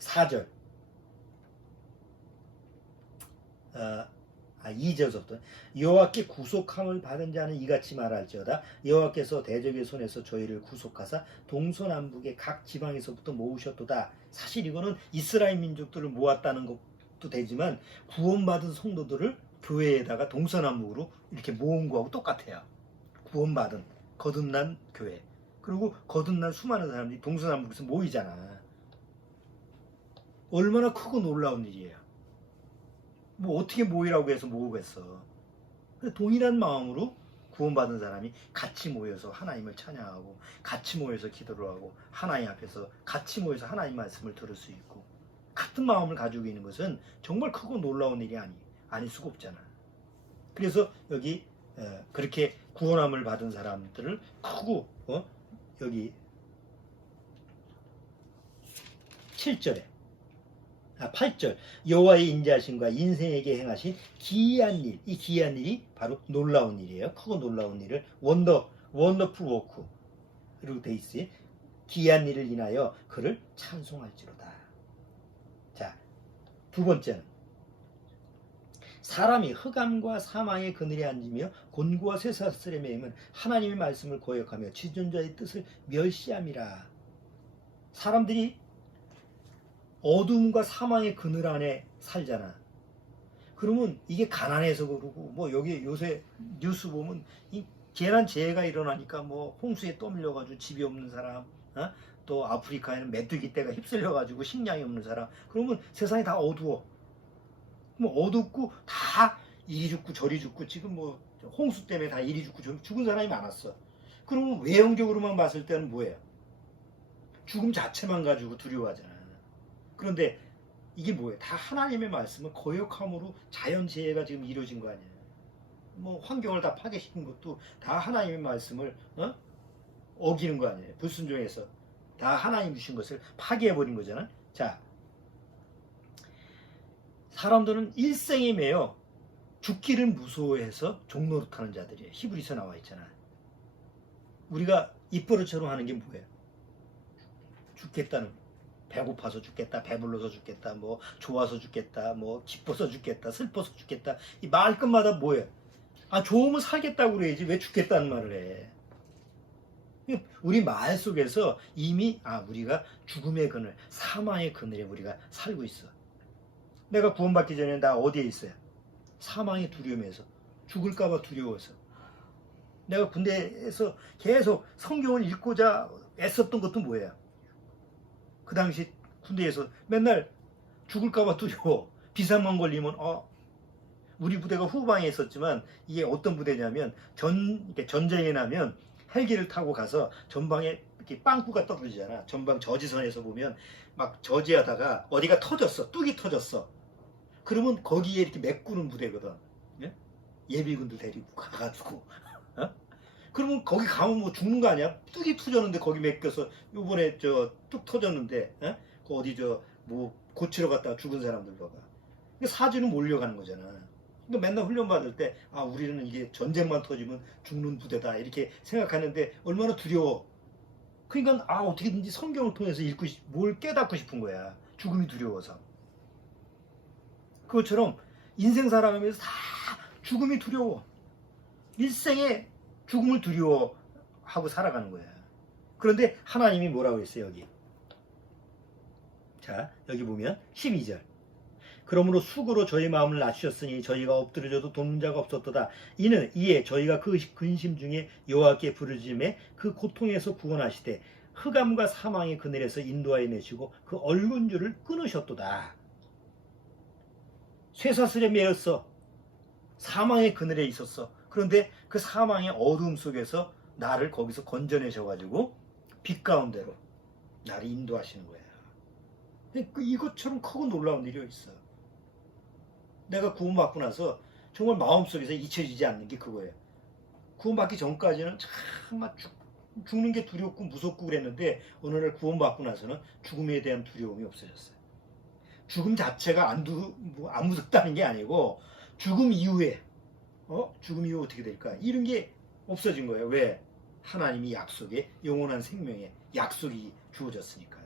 4절 2절서부터 여호와께 구속함을 받은 자는 이같이 말할지어다. 여호와께서 대적의 손에서 저희를 구속하사 동서남북의 각 지방에서부터 모으셨도다. 사실 이거는 이스라엘 민족들을 모았다는 것도 되지만 구원받은 성도들을 교회에다가 동서남북으로 이렇게 모은 거하고 똑같아요. 구원받은 거듭난 교회, 그리고 거듭난 수많은 사람들이 동서남북에서 모이잖아. 얼마나 크고 놀라운 일이에요. 뭐 어떻게 모이라고 해서 모으겠어. 동일한 마음으로 구원받은 사람이 같이 모여서 하나님을 찬양하고 같이 모여서 기도를 하고 하나님 앞에서 같이 모여서 하나님 말씀을 들을 수 있고 같은 마음을 가지고 있는 것은 정말 크고 놀라운 일이 아닐 수가 없잖아. 그래서 여기 그렇게 구원함을 받은 사람들을 크고 여기 7절에 8절 여호와의 인자하심과 인생에게 행하신 기이한 일, 이 기이한 일이 바로 놀라운 일이에요. 크고 놀라운 일을 원더풀 워크로 돼 있어요. 기이한 일을 인하여 그를 찬송할지로다. 자, 두 번째는 사람이 흑암과 사망의 그늘에 앉으며 곤고와 쇠사슬에 매이면 하나님의 말씀을 거역하며 지존자의 뜻을 멸시함이라. 사람들이 어둠과 사망의 그늘 안에 살잖아. 그러면 이게 가난해서 그러고 뭐 여기 요새 뉴스 보면 이 재난재해가 일어나니까 뭐 홍수에 떠밀려가지고 집이 없는 사람, 또 아프리카에는 메뚜기 떼가 휩쓸려가지고 식량이 없는 사람. 그러면 세상이 다 어두워. 뭐 어둡고 다 이리 죽고 저리 죽고 지금 뭐 홍수 때문에 다 이리 죽고 저리 죽은 사람이 많았어. 그러면 외형적으로만 봤을 때는 뭐예요? 죽음 자체만 가지고 두려워하잖아. 그런데 이게 뭐예요? 다 하나님의 말씀을 거역함으로 자연재해가 지금 이루어진 거 아니에요. 뭐 환경을 다 파괴시킨 것도 다 하나님의 말씀을 어기는 거 아니에요. 불순종해서 다 하나님 주신 것을 파괴해버린 거잖아. 자, 사람들은 일생에 매여 죽기를 무서워해서 종노릇하는 자들이에요. 히브리서 나와 있잖아. 우리가 입버릇처럼 하는 게 뭐예요? 죽겠다는, 배고파서 죽겠다, 배불러서 죽겠다, 뭐 좋아서 죽겠다, 뭐 기뻐서 죽겠다, 슬퍼서 죽겠다. 이 말끝마다 뭐예요? 좋으면 살겠다고 그래야지 왜 죽겠다는 말을 해? 우리 말 속에서 이미 우리가 죽음의 그늘, 사망의 그늘에 우리가 살고 있어. 내가 구원받기 전에 나 어디에 있어요? 사망의 두려움에서, 죽을까봐 두려워서. 내가 군대에서 계속 성경을 읽고자 애썼던 것도 뭐예요? 그 당시 군대에서 맨날 죽을까봐 두려워. 비상만 걸리면 우리 부대가 후방에 있었지만 이게 어떤 부대냐면 전쟁이 나면 헬기를 타고 가서 전방에 이렇게 빵꾸가 떨어지잖아. 전방 저지선에서 보면 막 저지하다가 어디가 터졌어. 뚝이 터졌어. 그러면 거기에 이렇게 메꾸는 부대거든. 예? 예비군들 데리고 가가지고. 그러면 거기 가면 뭐 죽는 거 아니야? 뚝이 터졌는데 거기 맡겨서 요번에 뚝 터졌는데 그 어디 뭐 고치러 갔다가 죽은 사람들과 사지는 몰려가는 거잖아. 그러니까 맨날 훈련 받을 때 우리는 이게 전쟁만 터지면 죽는 부대다 이렇게 생각하는데 얼마나 두려워. 그러니까 어떻게든지 성경을 통해서 뭘 깨닫고 싶은 거야. 죽음이 두려워서. 그것처럼 인생 살아가면서 다 죽음이 두려워. 일생에 죽음을 두려워하고 살아가는 거야. 그런데 하나님이 뭐라고 했어요, 여기? 자, 여기 보면 12절. 그러므로 수고로 저희 마음을 낮추셨으니 저희가 엎드려져도 돕는 자가 없었도다. 이에 저희가 그 근심 중에 여호와께 부르짖음에 그 고통에서 구원하시되 흑암과 사망의 그늘에서 인도하여 내시고 그 얼군 줄을 끊으셨도다. 쇠사슬에 매였어. 사망의 그늘에 있었어. 그런데 그 사망의 어두움 속에서 나를 거기서 건져내셔가지고 빛 가운데로 나를 인도하시는 거야. 이것처럼 크고 놀라운 일이 있어. 내가 구원받고 나서 정말 마음속에서 잊혀지지 않는 게 그거예요. 구원받기 전까지는 참 죽는 게 두렵고 무섭고 그랬는데 어느 날 구원받고 나서는 죽음에 대한 두려움이 없어졌어요. 죽음 자체가 안 무섭다는 게 아니고 죽음 이후에 죽음 이후 어떻게 될까? 이런 게 없어진 거예요. 왜? 하나님이 약속에 영원한 생명의 약속이 주어졌으니까.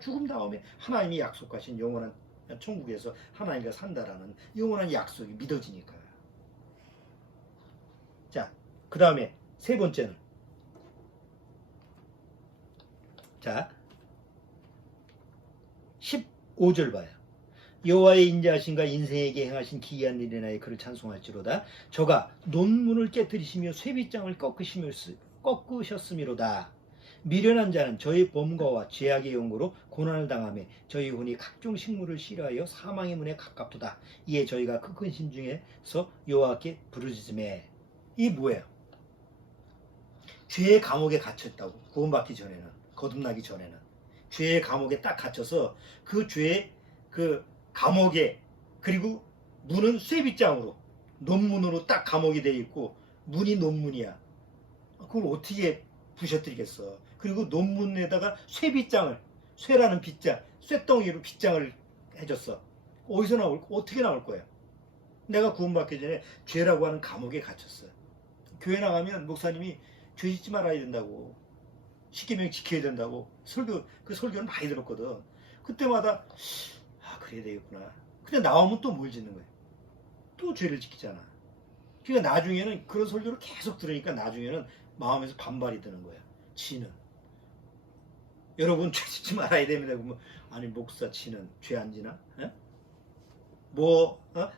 죽음 다음에 하나님이 약속하신 영원한 천국에서 하나님과 산다라는 영원한 약속이 믿어지니까요. 자, 그 다음에 세 번째는, 자 15절 봐요. 여호와의 인자하심과 인생에게 행하신 기이한 일이나에 그를 찬송할지로다. 저가 논문을 깨뜨리시며 쇠빗장을 꺾으셨음이로다. 미련한 자는 저희 범과와 죄악의 영으로 고난을 당하며 저희 혼이 각종 식물을 싫어하여 사망의 문에 가깝도다. 이에 저희가 그 근심 중에서 여호와께 부르짖음에. 이 뭐예요? 죄의 감옥에 갇혔다고. 구원받기 전에는, 거듭나기 전에는 죄의 감옥에 딱 갇혀서 그 죄의 그 감옥에, 그리고 문은 쇠빗장으로, 논문으로 딱 감옥이 돼 있고 문이 논문이야. 그걸 어떻게 부셔뜨리겠어. 그리고 논문에다가 쇠빗장을, 쇠라는 빗장, 쇠덩이로 빗장을 해줬어. 어디서 나올, 어떻게 나올 거야? 내가 구원받기 전에 죄라고 하는 감옥에 갇혔어. 교회 나가면 목사님이 죄 짓지 말아야 된다고, 십계명 지켜야 된다고 그 설교를 많이 들었거든. 그때마다 그래야 되겠구나. 근데 나오면 또 뭘 짓는 거야? 또 죄를 지키잖아. 그러니까 나중에는 그런 설교를 계속 들으니까 나중에는 마음에서 반발이 드는 거야. 지는. 여러분 죄 짓지 말아야 됩니다. 그러면 아니 목사 지는 죄 안 지나?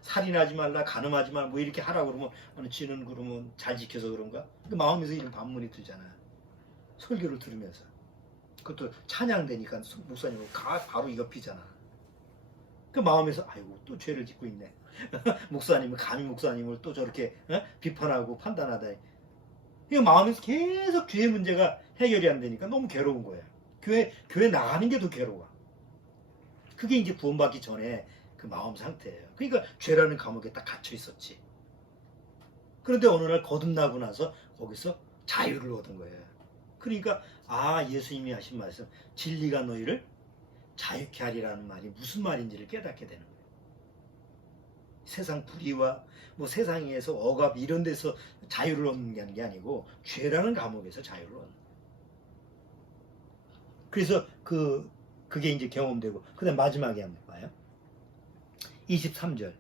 살인하지 말라, 간음하지 말라, 뭐 이렇게 하라고 그러면 아니 지는 그러면 잘 지켜서 그런가? 그 마음에서 이런 반문이 들잖아. 설교를 들으면서. 그것도 찬양되니까 목사님은 바로 이거 피잖아. 그 마음에서 아이고 또 죄를 짓고 있네. 목사님은 감히 목사님을 또 저렇게 비판하고 판단하다. 이 마음에서 계속 죄의 문제가 해결이 안 되니까 너무 괴로운 거예요. 교회 나가는 게 더 괴로워. 그게 이제 구원받기 전에 그 마음 상태예요. 그러니까 죄라는 감옥에 딱 갇혀 있었지. 그런데 어느 날 거듭나고 나서 거기서 자유를 얻은 거예요. 그러니까 예수님이 하신 말씀, 진리가 너희를 자유케 하리라는 말이 무슨 말인지를 깨닫게 되는 거예요. 세상 불의와 뭐 세상에서 억압 이런 데서 자유를 얻는 게 아니고 죄라는 감옥에서 자유를 얻는 거예요. 그래서 그게 이제 경험되고, 그 다음 마지막에 한번 봐요. 23절.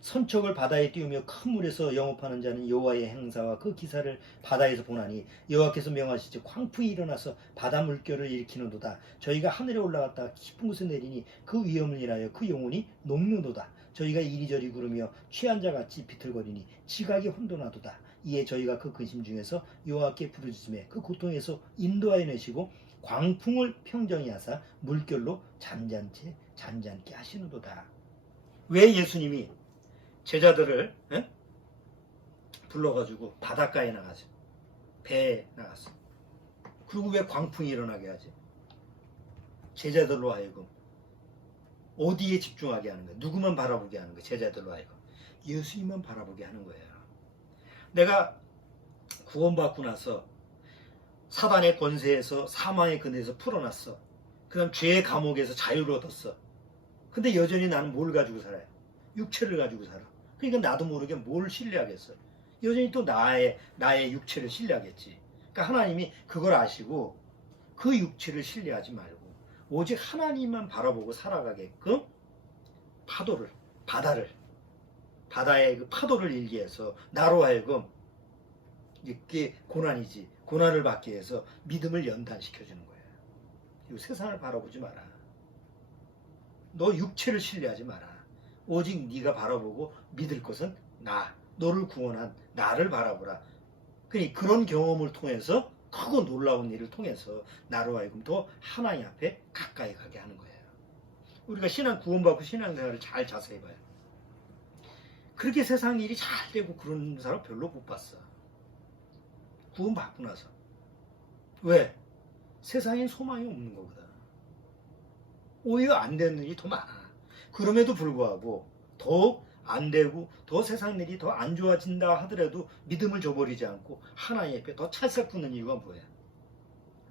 선척을 바다에 띄우며 큰 물에서 영업하는 자는 여호와의 행사와 그 기사를 바다에서 보나니 여호와께서 명하시지 광풍이 일어나서 바다 물결을 일으키는도다. 저희가 하늘에 올라갔다가 깊은 곳에 내리니 그 위험을 인하여 그 영혼이 녹는도다. 저희가 이리저리 구르며 취한 자같이 비틀거리니 지각이 혼돈하도다. 이에 저희가 그 근심 중에서 여호와께 부르짖음에 그 고통에서 인도하여 내시고 광풍을 평정히 하사 물결로 잔잔케 하시는도다. 왜 예수님이 제자들을 불러가지고 바닷가에 나가서 배에 나갔어. 그리고 왜 광풍이 일어나게 하지? 제자들로 하여금 어디에 집중하게 하는 거야? 누구만 바라보게 하는 거야? 제자들로 하여금 예수님만 바라보게 하는 거예요. 내가 구원받고 나서 사단의 권세에서 사망의 근에서 풀어놨어. 그 다음 죄의 감옥에서 자유를 얻었어. 근데 여전히 나는 뭘 가지고 살아요? 육체를 가지고 살아. 그러니까 나도 모르게 뭘 신뢰하겠어. 여전히 또 나의 육체를 신뢰하겠지. 그러니까 하나님이 그걸 아시고 그 육체를 신뢰하지 말고 오직 하나님만 바라보고 살아가게끔 바다의 그 파도를 일게 해서 나로 하여금 이게 고난이지. 고난을 받기 위해서 믿음을 연단시켜주는 거예요. 그리고 세상을 바라보지 마라. 너 육체를 신뢰하지 마라. 오직 네가 바라보고 믿을 것은 너를 구원한 나를 바라보라. 그러니까 그런 경험을 통해서 크고 놀라운 일을 통해서 나로 하여금 더 하나님 앞에 가까이 가게 하는 거예요. 우리가 구원받고 신앙생활을 잘 자세히 봐요. 그렇게 세상 일이 잘 되고 그런 사람 별로 못 봤어. 구원받고 나서. 왜? 세상엔 소망이 없는 거거든. 오히려 안 되는 일이 더 많아. 그럼에도 불구하고 더 안 되고 더 세상 일이 더 안 좋아진다 하더라도 믿음을 저버리지 않고 하나님 앞에 더 찰싹 붙는 이유가 뭐야?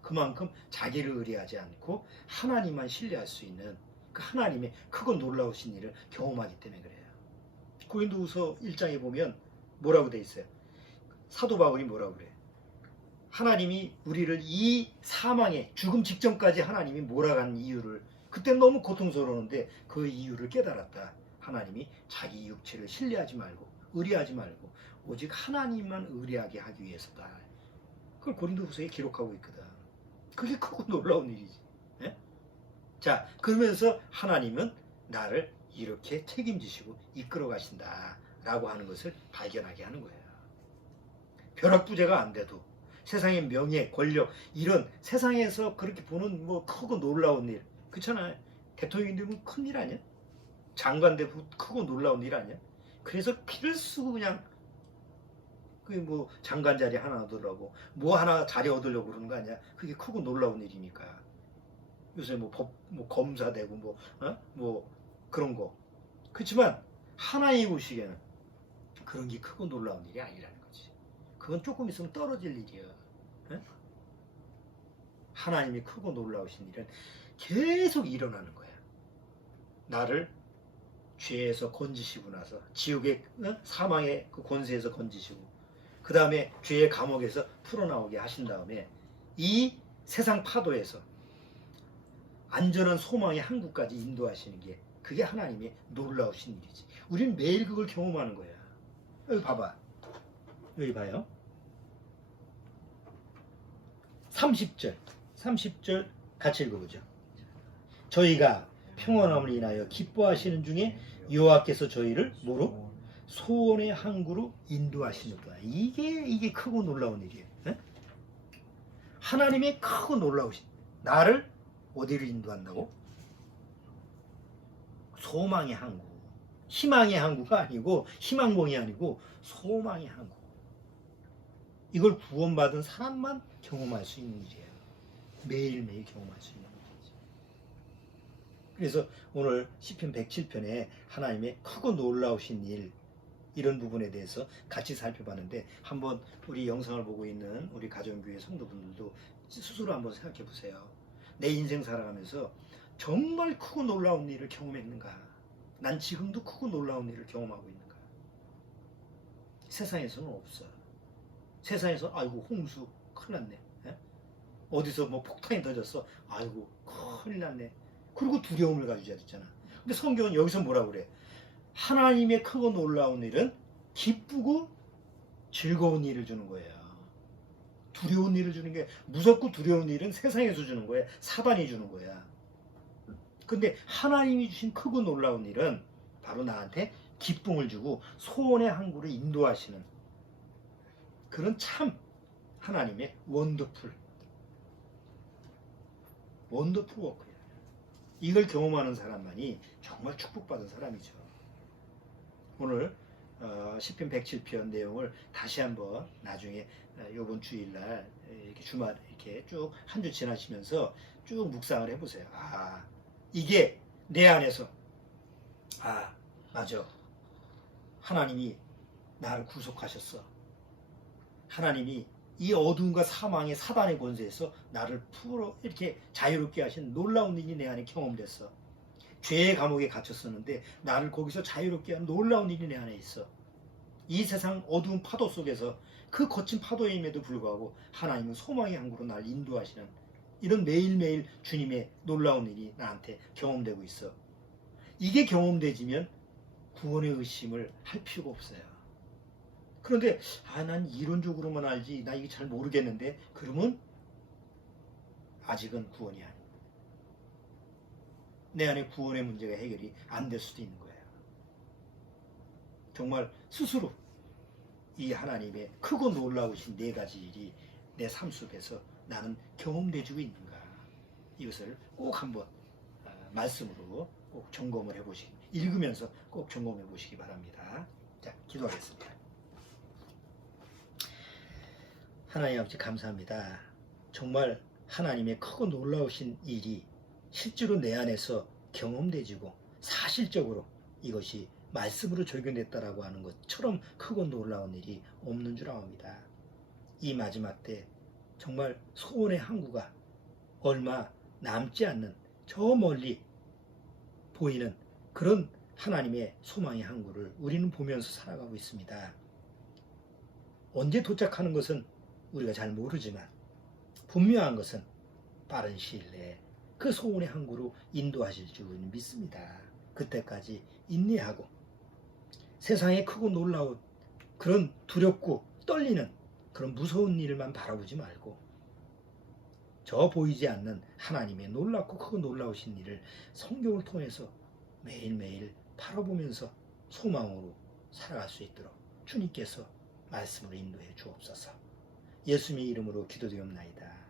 그만큼 자기를 의뢰하지 않고 하나님만 신뢰할 수 있는 그 하나님의 크고 놀라우신 일을 경험하기 때문에 그래요. 고린도후서 1장에 보면 뭐라고 돼 있어요? 사도 바울이 뭐라고 그래? 하나님이 우리를 이 사망에 죽음 직전까지 하나님이 몰아간 이유를 그때 너무 고통스러웠는데 그 이유를 깨달았다. 하나님이 자기 육체를 신뢰하지 말고 의뢰하지 말고 오직 하나님만 의뢰하게 하기 위해서다. 그걸 고린도후서에 기록하고 있거든. 그게 크고 놀라운 일이지. 예? 자, 그러면서 하나님은 나를 이렇게 책임지시고 이끌어 가신다 라고 하는 것을 발견하게 하는 거예요. 벼락부재가 안 돼도 세상의 명예, 권력 이런 세상에서 그렇게 보는 뭐 크고 놀라운 일 그렇잖아요. 대통령이 되면 큰일 아니야? 장관 되면 크고 놀라운 일 아니야? 그래서 피를 쓰고 그냥 그 뭐 장관 자리 하나 얻으려고 뭐 하나 자리 얻으려고 그러는 거 아니야? 그게 크고 놀라운 일이니까. 요새 뭐 법, 뭐 검사 되고 뭐 그런 거. 그렇지만 하나님 보시기에는 그런 게 크고 놀라운 일이 아니라는 거지. 그건 조금 있으면 떨어질 일이야. 에? 하나님이 크고 놀라우신 일은 계속 일어나는 거야. 나를 죄에서 건지시고 나서 지옥의 사망의 그 권세에서 건지시고 그 다음에 죄의 감옥에서 풀어나오게 하신 다음에 이 세상 파도에서 안전한 소망의 항구까지 인도하시는 게 그게 하나님의 놀라우신 일이지. 우리는 매일 그걸 경험하는 거야. 여기 봐봐. 여기 봐요. 30절 같이 읽어보죠. 저희가 평안함을 인하여 기뻐하시는 중에 여호와께서 저희를 뭐로? 소원의 항구로 인도하시는 거야. 이게 크고 놀라운 일이에요. 에? 하나님의 크고 놀라우신 나를 어디로 인도한다고? 소망의 항구. 희망의 항구가 아니고 희망봉이 아니고 소망의 항구. 이걸 구원받은 사람만 경험할 수 있는 일이에요. 매일매일 경험할 수 있는 일이지. 그래서 오늘 시편 107편에 하나님의 크고 놀라우신 일 이런 부분에 대해서 같이 살펴봤는데 한번 우리 영상을 보고 있는 우리 가정교회 성도분들도 스스로 한번 생각해 보세요. 내 인생 살아가면서 정말 크고 놀라운 일을 경험했는가? 난 지금도 크고 놀라운 일을 경험하고 있는가? 세상에서는 없어. 세상에서 아이고 홍수 큰일 났네. 에? 어디서 뭐 폭탄이 터졌어. 아이고 큰일 났네. 그리고 두려움을 가지셔야 됐잖아. 근데 성경은 여기서 뭐라고 그래? 하나님의 크고 놀라운 일은 기쁘고 즐거운 일을 주는 거예요. 두려운 일을 주는 게 무섭고 두려운 일은 세상에서 주는 거야. 사단이 주는 거야. 근데 하나님이 주신 크고 놀라운 일은 바로 나한테 기쁨을 주고 소원의 항구를 인도하시는 그런 참 하나님의 원더풀 워크예요. 이걸 경험하는 사람만이 정말 축복받은 사람이죠. 오늘 시편 107편 내용을 다시 한번 나중에 이번 주일날 이렇게 주말 이렇게 쭉 한 주 지나시면서 쭉 묵상을 해보세요. 아 이게 내 안에서 아 맞아 하나님이 나를 구속하셨어. 하나님이 이 어둠과 사망의 사단의 권세에서 나를 풀어 이렇게 자유롭게 하신 놀라운 일이 내 안에 경험됐어. 죄의 감옥에 갇혔었는데 나를 거기서 자유롭게 한 놀라운 일이 내 안에 있어. 이 세상 어두운 파도 속에서 그 거친 파도임에도 불구하고 하나님은 소망의 항구로 나를 인도하시는 이런 매일매일 주님의 놀라운 일이 나한테 경험되고 있어. 이게 경험되지면 구원의 의심을 할 필요가 없어요. 그런데 난 이론적으로만 알지 나 이게 잘 모르겠는데 그러면 아직은 구원이 아니야. 내 안에 구원의 문제가 해결이 안 될 수도 있는 거예요. 정말 스스로 이 하나님의 크고 놀라우신 네 가지 일이 내 삶 속에서 나는 경험되어지고 있는가 이것을 꼭 한번 말씀으로 꼭 점검을 해보시기 읽으면서 꼭 점검해 보시기 바랍니다. 자, 기도하겠습니다. 하나님 아버지 감사합니다. 정말 하나님의 크고 놀라우신 일이 실제로 내 안에서 경험되지고 사실적으로 이것이 말씀으로 적용됐다라고 하는 것처럼 크고 놀라운 일이 없는 줄 압니다. 이 마지막 때 정말 소원의 항구가 얼마 남지 않는 저 멀리 보이는 그런 하나님의 소망의 항구를 우리는 보면서 살아가고 있습니다. 언제 도착하는 것은 우리가 잘 모르지만 분명한 것은 빠른 시일 내에 그 소원의 항구로 인도하실 줄 믿습니다. 그때까지 인내하고 세상에 크고 놀라운 그런 두렵고 떨리는 그런 무서운 일만 바라보지 말고 저 보이지 않는 하나님의 놀랍고 크고 놀라우신 일을 성경을 통해서 매일매일 바라보면서 소망으로 살아갈 수 있도록 주님께서 말씀으로 인도해 주옵소서. 예수님의 이름으로 기도드리옵나이다.